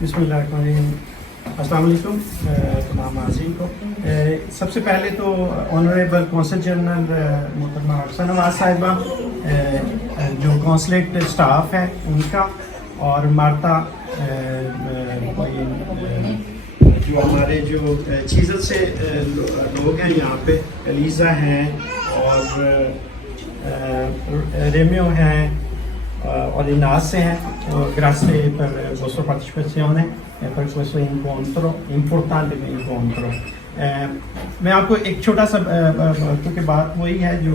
بسم اللہ الرحمن الرحیم. السلام علیکم تمام ناظرین کو. سب سے پہلے تو آنریبل کونسل جنرل محترمہ حفصہ نواز صاحبہ, جو کونسلیٹ اسٹاف ہے ان کا, اور مارتا جو ہمارے جو چیزل سے لوگ ہیں یہاں پہ, الیزا ہیں اور ریمیو ہیں o Inase, grazie per la vostra partecipazione e per questo incontro, importante incontro. میں آپ کو ایک چھوٹا سا, کیونکہ بات وہی ہے جو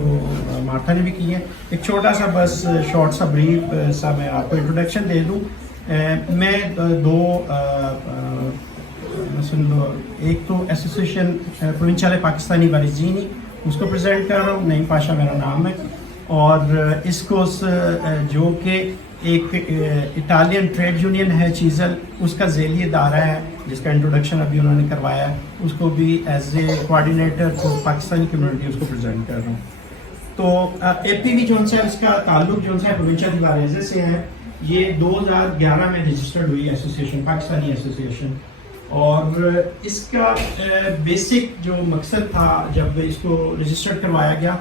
مارتھا نے بھی کی ہے, ایک چھوٹا سا بس شارٹ سا بریف سا میں آپ کو انٹروڈکشن دے دوں. میں ایک تو ایسوسیشن پروونشیالے پاکستانی بارزینی, اس کو پریزنٹ کر رہا ہوں. نعیم پاشا میرا نام ہے, اور اس کو جو کہ ایک اٹالین ٹریڈ یونین ہے چیزل, اس کا ذیلی ادارہ ہے جس کا انٹروڈکشن ابھی انہوں نے کروایا ہے, اس کو بھی ایز اے کوآرڈینیٹر تو پاکستانی کمیونٹی اس کو پریزنٹ کر رہا ہوں. تو اے پی وی جو ہے اس کا تعلق جو ہے پروونشیال دیواریزے سے ہے. یہ 2011 میں رجسٹرڈ ہوئی ایسوسیشن, پاکستانی ایسوسیشن, اور اس کا بیسک جو مقصد تھا جب اس کو رجسٹرڈ کروایا گیا,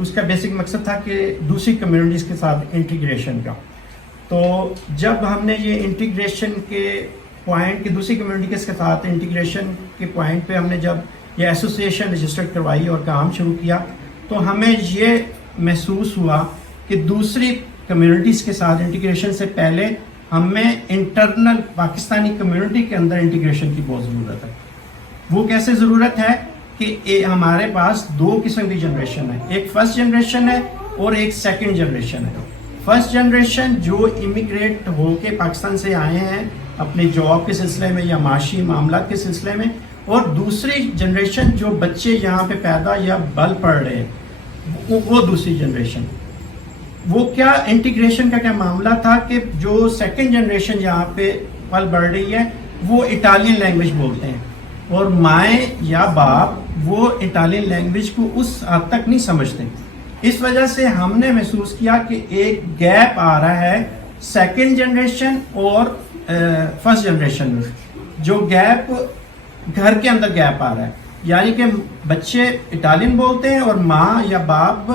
اس کا بیسک مقصد تھا کہ دوسری کمیونٹیز کے ساتھ انٹیگریشن کا. تو جب ہم نے یہ انٹیگریشن کے پوائنٹ, کی دوسری کمیونٹی کے ساتھ انٹیگریشن کے پوائنٹ پہ ہم نے جب یہ ایسوسیشن رجسٹر کروائی اور کام شروع کیا, تو ہمیں یہ محسوس ہوا کہ دوسری کمیونٹیز کے ساتھ انٹیگریشن سے پہلے ہمیں انٹرنل پاکستانی کمیونٹی کے اندر انٹیگریشن کی بہت ضرورت ہے. وہ کیسے ضرورت ہے کہ ہمارے پاس دو قسم کی جنریشن ہے, ایک فرسٹ جنریشن ہے اور ایک سیکنڈ جنریشن ہے. فرسٹ جنریشن جو امیگریٹ ہو کے پاکستان سے آئے ہیں اپنے جاب کے سلسلے میں یا معاشی معاملات کے سلسلے میں, اور دوسری جنریشن جو بچے یہاں پہ پیدا یا بل پڑ رہے ہیں, وہ دوسری جنریشن. وہ کیا انٹیگریشن کا کیا معاملہ تھا کہ جو سیکنڈ جنریشن یہاں پہ پل بڑھ رہی ہے وہ اٹالین لینگویج بولتے ہیں, اور مائیں یا باپ وہ اٹالین لینگویج کو اس حد تک نہیں سمجھتے. اس وجہ سے ہم نے محسوس کیا کہ ایک گیپ آ رہا ہے سیکنڈ جنریشن اور فرسٹ جنریشن میں. جو گیپ گھر کے اندر گیپ آ رہا ہے, یعنی کہ بچے اٹالین بولتے ہیں اور ماں یا باپ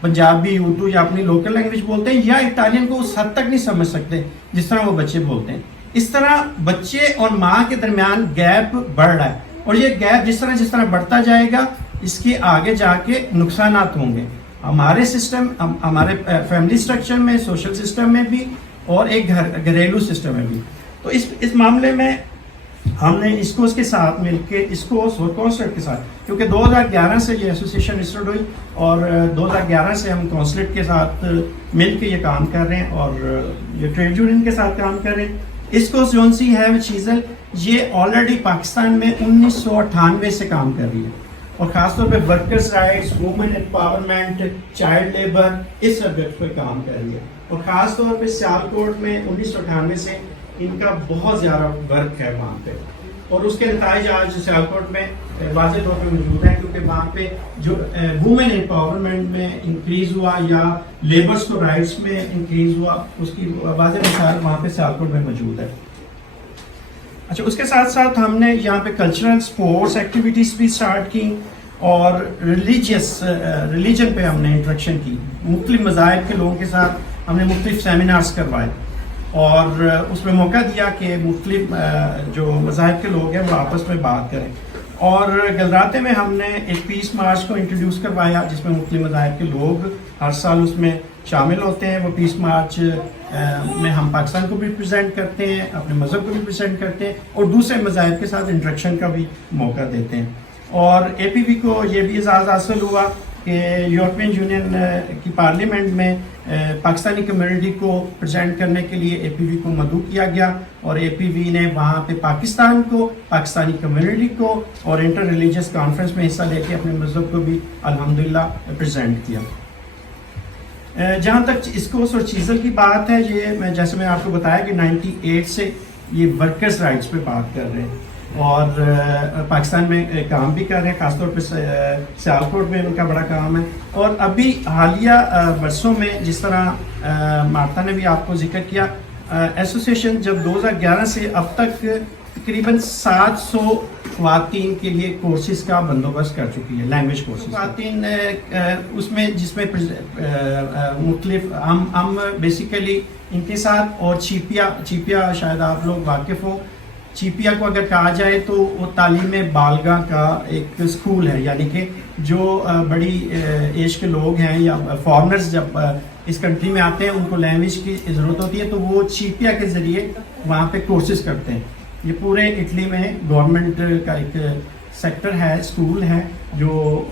پنجابی, اردو یا اپنی لوکل لینگویج بولتے ہیں, یا اٹالین کو اس حد تک نہیں سمجھ سکتے جس طرح وہ بچے بولتے ہیں. اس طرح بچے اور ماں کے درمیان گیپ بڑھ رہا ہے, اور یہ گیپ جس طرح بڑھتا جائے گا اس کے آگے جا کے نقصانات ہوں گے ہمارے سسٹم, ہمارے فیملی سٹرکچر میں, سوشل سسٹم میں بھی, اور ایک گھریلو سسٹم میں بھی. تو اس معاملے میں ہم نے اسکوس کے ساتھ مل کے, اسکوس اور کونسلیٹ کے ساتھ, کیونکہ 2011 سے یہ ایسوسیشن رجسٹرڈ ہوئی اور 2011 سے ہم کونسلیٹ کے ساتھ مل کے یہ کام کر رہے ہیں اور یہ ٹریڈ یونین کے ساتھ کام کر رہے ہیں. اسکوس جون سی ہے وہ چیزل, یہ آلریڈی پاکستان میں 1998 سے کام کر رہی ہے, اور خاص طور پہ workers rights, women empowerment, child labour, اس سبجیکٹ پہ کام کر رہی ہے. اور خاص طور پہ سیالکوٹ میں 1998 سے ان کا بہت زیادہ ورک ہے وہاں پہ, اور اس کے نتائج آج سیالکوٹ میں واضح طور پہ موجود ہیں, کیونکہ وہاں پہ جو وومن امپاورمنٹ میں انکریز ہوا یا لیبرز کو رائٹس میں انکریز ہوا, اس کی واضح مثال وہاں پہ سیالکوٹ میں موجود ہے. اچھا, اس کے ساتھ ساتھ ہم نے یہاں پہ کلچرل اسپورٹس ایکٹیویٹیز بھی اسٹارٹ کی, اور ریلیجن پہ ہم نے انٹریکشن کی. مختلف مذاہب کے لوگوں کے ساتھ ہم نے مختلف سیمینارز کروائے, اور اس میں موقع دیا کہ مختلف جو مذاہب کے لوگ ہیں وہ آپس میں بات کریں. اور گلراتے میں ہم نے ایک پیس مارچ کو انٹروڈیوس کروایا جس میں مختلف مذاہب کے لوگ ہر سال اس میں شامل ہوتے ہیں. وہ پیس مارچ میں ہم پاکستان کو بھی پریزنٹ کرتے ہیں, اپنے مذہب کو بھی پریزنٹ کرتے ہیں, اور دوسرے مذاہب کے ساتھ انٹریکشن کا بھی موقع دیتے ہیں. اور اے پی وی کو یہ بھی اعزاز حاصل ہوا کہ یورپین یونین کی پارلیمنٹ میں پاکستانی کمیونٹی کو پریزنٹ کرنے کے لیے اے پی وی کو مدعو کیا گیا, اور اے پی وی نے وہاں پہ پاکستان کو, پاکستانی کمیونٹی کو اور انٹر ریلیجیس کانفرنس میں حصہ لے کے اپنے مذہب کو بھی الحمدللہ پریزنٹ کیا. جہاں تک اسکوس اور چیزل کی بات ہے, یہ جیسے میں آپ کو بتایا کہ 98 سے یہ ورکرز رائٹس پہ بات کر رہے ہیں, اور پاکستان میں کام بھی کر رہے ہیں, خاص طور پہ سیالکوٹ میں ان کا بڑا کام ہے. اور ابھی حالیہ برسوں میں جس طرح مارتا نے بھی آپ کو ذکر کیا ایسوسیشن جب 2011 سے اب تک تقریباً 700 خواتین کے لیے کورسز کا بندوبست کر چکی ہے، لینگویج کورسز خواتین اس میں جس میں مختلف ہم بیسیکلی ان کے ساتھ، اور چیپیا شاید آپ لوگ واقف ہو، چیپیا کو اگر کہا جائے تو وہ تعلیم بالغاہ کا ایک اسکول ہے، یعنی کہ جو بڑی ایج کے لوگ ہیں یا فارنرز جب اس کنٹری میں آتے ہیں ان کو لینگویج کی ضرورت ہوتی ہے تو وہ چیپیا کے ذریعے وہاں پہ کورسز کرتے ہیں. یہ پورے اٹلی میں گورنمنٹ کا ایک سیکٹر ہے، اسکول ہے جو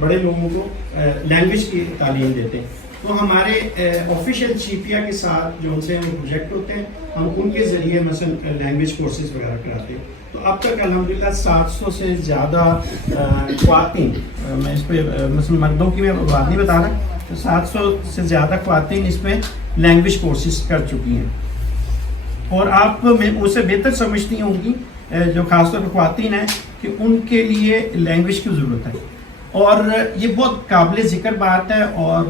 بڑے لوگوں کو لینگویج کی تعلیم دیتے ہیں. تو ہمارے آفیشیل چیپیا کے ساتھ جو ان سے وہ پروجیکٹ ہوتے ہیں، ہم ان کے ذریعے مثلا لینگویج کورسز وغیرہ کراتے ہیں. تو اب تک الحمدللہ 700 سے زیادہ خواتین، میں اس پہ مثلا مردوں کی میں بات نہیں بتا رہا، تو 700 سے زیادہ خواتین اس میں لینگویج کورسز کر چکی ہیں. اور آپ اسے بہتر سمجھتی ہوں گی جو خاص طور پر خواتین ہیں کہ ان کے لیے لینگویج کی ضرورت ہے. اور یہ بہت قابل ذکر بات ہے اور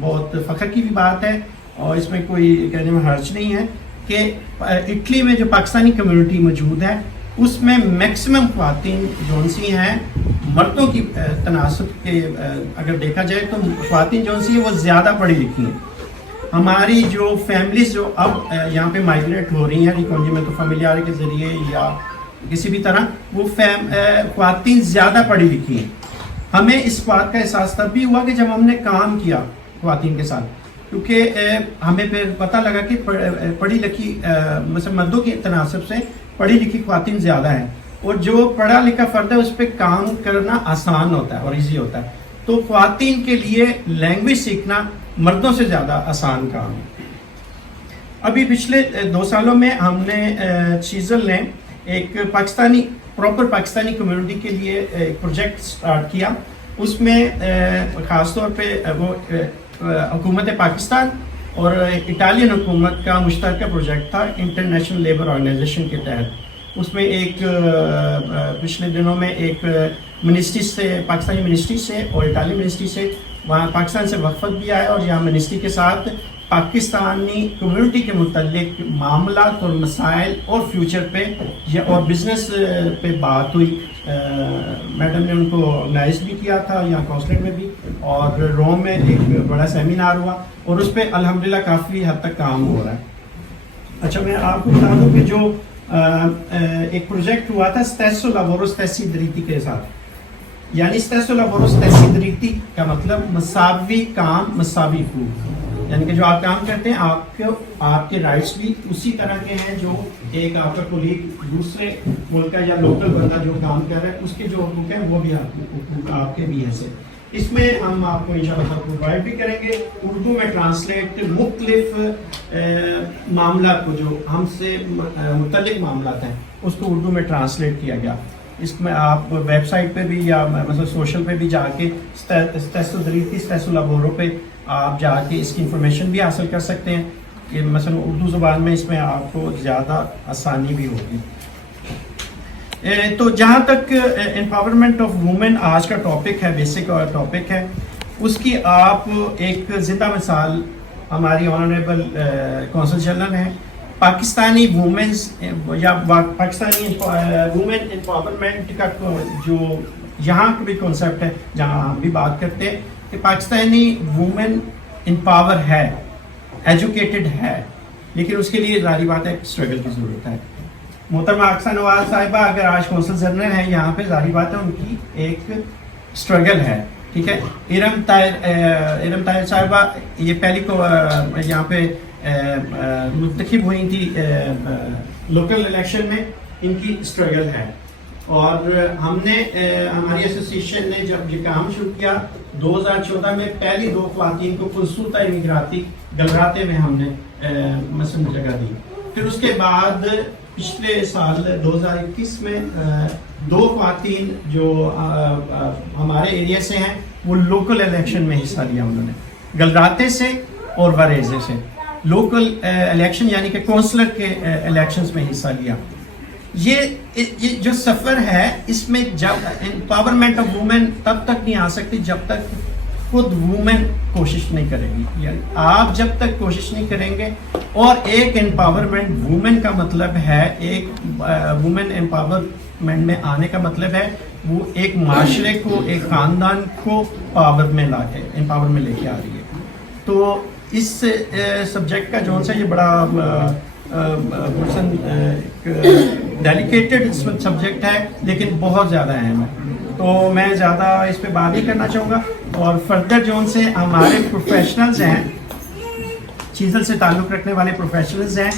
بہت فخر کی بھی بات ہے، اور اس میں کوئی کہنے میں حرج نہیں ہے کہ اٹلی میں جو پاکستانی کمیونٹی موجود ہے اس میں میکسیمم خواتین جون سی ہیں مردوں کی تناسب کے اگر دیکھا جائے تو خواتین جون سی وہ زیادہ پڑھی لکھی ہیں. ہماری جو فیملیز جو اب یہاں پہ مائگریٹ ہو رہی ہیں ریکانجمنٹ فیملیار کے ذریعے یا کسی بھی طرح، وہ خواتین زیادہ پڑھی لکھی ہیں. ہمیں اس بات کا احساس تب بھی ہوا کہ جب ہم نے کام کیا خواتین کے ساتھ، کیونکہ ہمیں پھر پتہ لگا کہ پڑھی لکھی مثلا مردوں کی تناسب سے پڑھی لکھی خواتین زیادہ ہیں، اور جو پڑھا لکھا فرد ہے اس پہ کام کرنا آسان ہوتا ہے اور ایزی ہوتا ہے. تو خواتین کے لیے لینگویج سیکھنا مردوں سے زیادہ آسان کام ہے. ابھی پچھلے 2 سالوں میں ہم نے چیزل نے ایک پراپر پاکستانی کمیونٹی کے لیے ایک پروجیکٹ سٹارٹ کیا. اس میں خاص طور پہ وہ حکومت پاکستان اور اٹالین حکومت کا مشترکہ پروجیکٹ تھا انٹرنیشنل لیبر آرگنائزیشن کے تحت. اس میں ایک پچھلے دنوں میں ایک منسٹری سے، پاکستانی منسٹری سے اور اٹالین منسٹری سے وہاں پاکستان سے وفد بھی آیا، اور یہاں منسٹری کے ساتھ پاکستانی کمیونٹی کے متعلق معاملات اور مسائل اور فیوچر پہ اور بزنس پہ بات ہوئی. میڈم نے ان کو آرگنائز بھی کیا تھا یہاں کونسلیٹ میں بھی، اور روم میں ایک بڑا سیمینار ہوا اور اس پہ الحمدللہ کافی حد تک کام ہو رہا ہے. اچھا، میں آپ کو بتا دوں کہ جو ایک پروجیکٹ ہوا تھا Stesso Lavoro Stessi Diritti کے ساتھ، یعنی Stesso Lavoro Stessi Diritti کا مطلب مساوی کام مساوی حقوق، یعنی کہ جو آپ کام کرتے ہیں آپ کے رائٹس بھی اسی طرح کے ہیں جو ایک آپ کا کولیگ دوسرے ملک کا یا لوکل بندہ جو کام کر رہا ہے اس کے جو حقوق ہیں وہ بھی حقوق آپ کے بھی ہیں. اس میں ہم آپ کو انشاءاللہ پرووائڈ بھی کریں گے اردو میں ٹرانسلیٹ مختلف معاملات کو جو ہم سے متعلق معاملات ہیں اس کو اردو میں ٹرانسلیٹ کیا گیا. اس میں آپ ویب سائٹ پہ بھی یا مثلا سوشل پہ بھی جا کے Stesso Diritti Stesso Lavoro پہ آپ جا کے اس کی انفارمیشن بھی حاصل کر سکتے ہیں کہ مثلا اردو زبان میں اس میں آپ کو زیادہ آسانی بھی ہوگی. تو جہاں تک امپاورمنٹ آف وومن آج کا ٹاپک ہے، بیسک ٹاپک ہے، اس کی آپ ایک زندہ مثال ہماری آنریبل کونسل جنرل ہیں. پاکستانی وومنز یا پاکستانی وومن امپاورمنٹ کا جو یہاں کا بھی کنسیپٹ ہے جہاں ہم بھی بات کرتے ہیں کہ پاکستانی وومن امپاور ہے، ایجوکیٹڈ ہے، لیکن اس کے لیے ظاہری بات ہے اسٹرگل کی ضرورت ہے. محترمہ اقصیٰ نواز صاحبہ اگر آج کونسل جنرل ہیں یہاں پہ، ظاہری بات ہے ان کی ایک اسٹرگل ہے. ٹھیک ہے، ارم طاہر صاحبہ یہ پہلی کو یہاں پہ منتخب ہوئی تھی لوکل الیکشن میں، ان کی اسٹرگل ہے. اور ہم نے ہماری ایسوسیشن نے جب یہ کام شروع کیا 2014 میں پہلی 2 خواتین کو کنسولتا امیگراتی گلراتے میں ہم نے مثلا جگہ دی. پھر اس کے بعد پچھلے سال 2021 میں 2 خواتین جو ہمارے ایریا سے ہیں وہ لوکل الیکشن میں حصہ لیا. انہوں نے گلراتے سے اور وریزے سے لوکل الیکشن یعنی کہ کونسلر کے الیکشنز میں حصہ لیا. یہ جو سفر ہے اس میں جب امپاورمنٹ آف وومن تب تک نہیں آ سکتی جب تک خود وومن کوشش نہیں کرے گی. یعنی آپ جب تک کوشش نہیں کریں گے, اور ایک امپاورمنٹ وومن کا مطلب ہے, ایک وومن امپاورمنٹ میں آنے کا مطلب ہے وہ ایک معاشرے کو, ایک خاندان کو پاور میں لا کے, امپاور میں لے کے آ رہی ہے. تو اس سبجیکٹ کا جو ہے یہ بڑا ڈیلیکیٹڈ سبجیکٹ ہے لیکن بہت زیادہ اہم ہے. تو میں زیادہ اس پہ بات نہیں کرنا چاہوں گا. اور فردر جو سے ہمارے پروفیشنلز ہیں, چیزل سے تعلق رکھنے والے پروفیشنلز ہیں,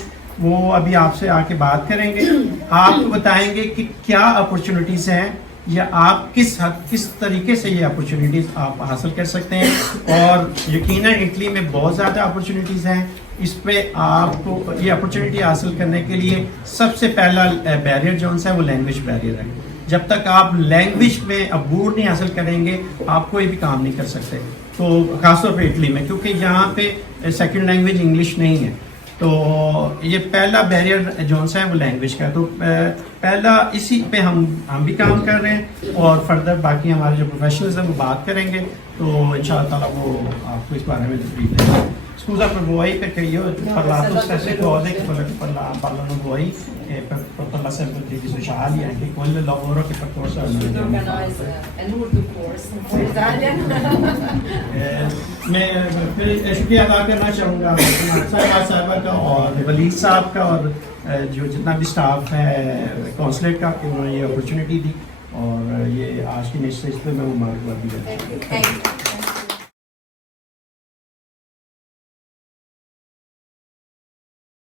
وہ ابھی آپ سے آ کے بات کریں گے, آپ کو بتائیں گے کہ کیا اپرچونیٹیز ہیں یا آپ کس طریقے سے یہ اپرچونیٹیز آپ حاصل کر سکتے ہیں. اور یقیناً اٹلی میں بہت زیادہ اپرچونیٹیز ہیں. اس پہ آپ کو یہ اپرچونیٹی حاصل کرنے کے لیے سب سے پہلا بیریئر جو ہے وہ لینگویج بیریئر ہے. جب تک آپ لینگویج میں عبور نہیں حاصل کریں گے آپ کوئی بھی کام نہیں کر سکتے. تو خاص طور پہ اٹلی میں, کیونکہ یہاں پہ سیکنڈ لینگویج انگلش نہیں ہے. تو یہ پہلا بیریئر جو ہے وہ لینگویج کا. تو پہلا اسی پہ ہم بھی کام کر رہے ہیں, اور فردر باقی ہمارے جو پروفیشنلز ہیں وہ بات کریں گے. تو ان شاء اللہ تعالیٰ وہ آپ کو اس بارے میں تفریح دیں گے. Scusa per voi perché io ho parlato stesse cose che parlano voi, per la sempre dei sociali, anche quel lavoro che percorso میں پھر شکریہ ادا کرنا چاہوں گا صاحبہ کا اور ولید صاحب کا اور جو جتنا بھی اسٹاف ہے کونسلیٹ کا, کہ انہوں نے یہ اپرچونیٹی دی اور یہ آج کی نشست میں مبارکباد دی.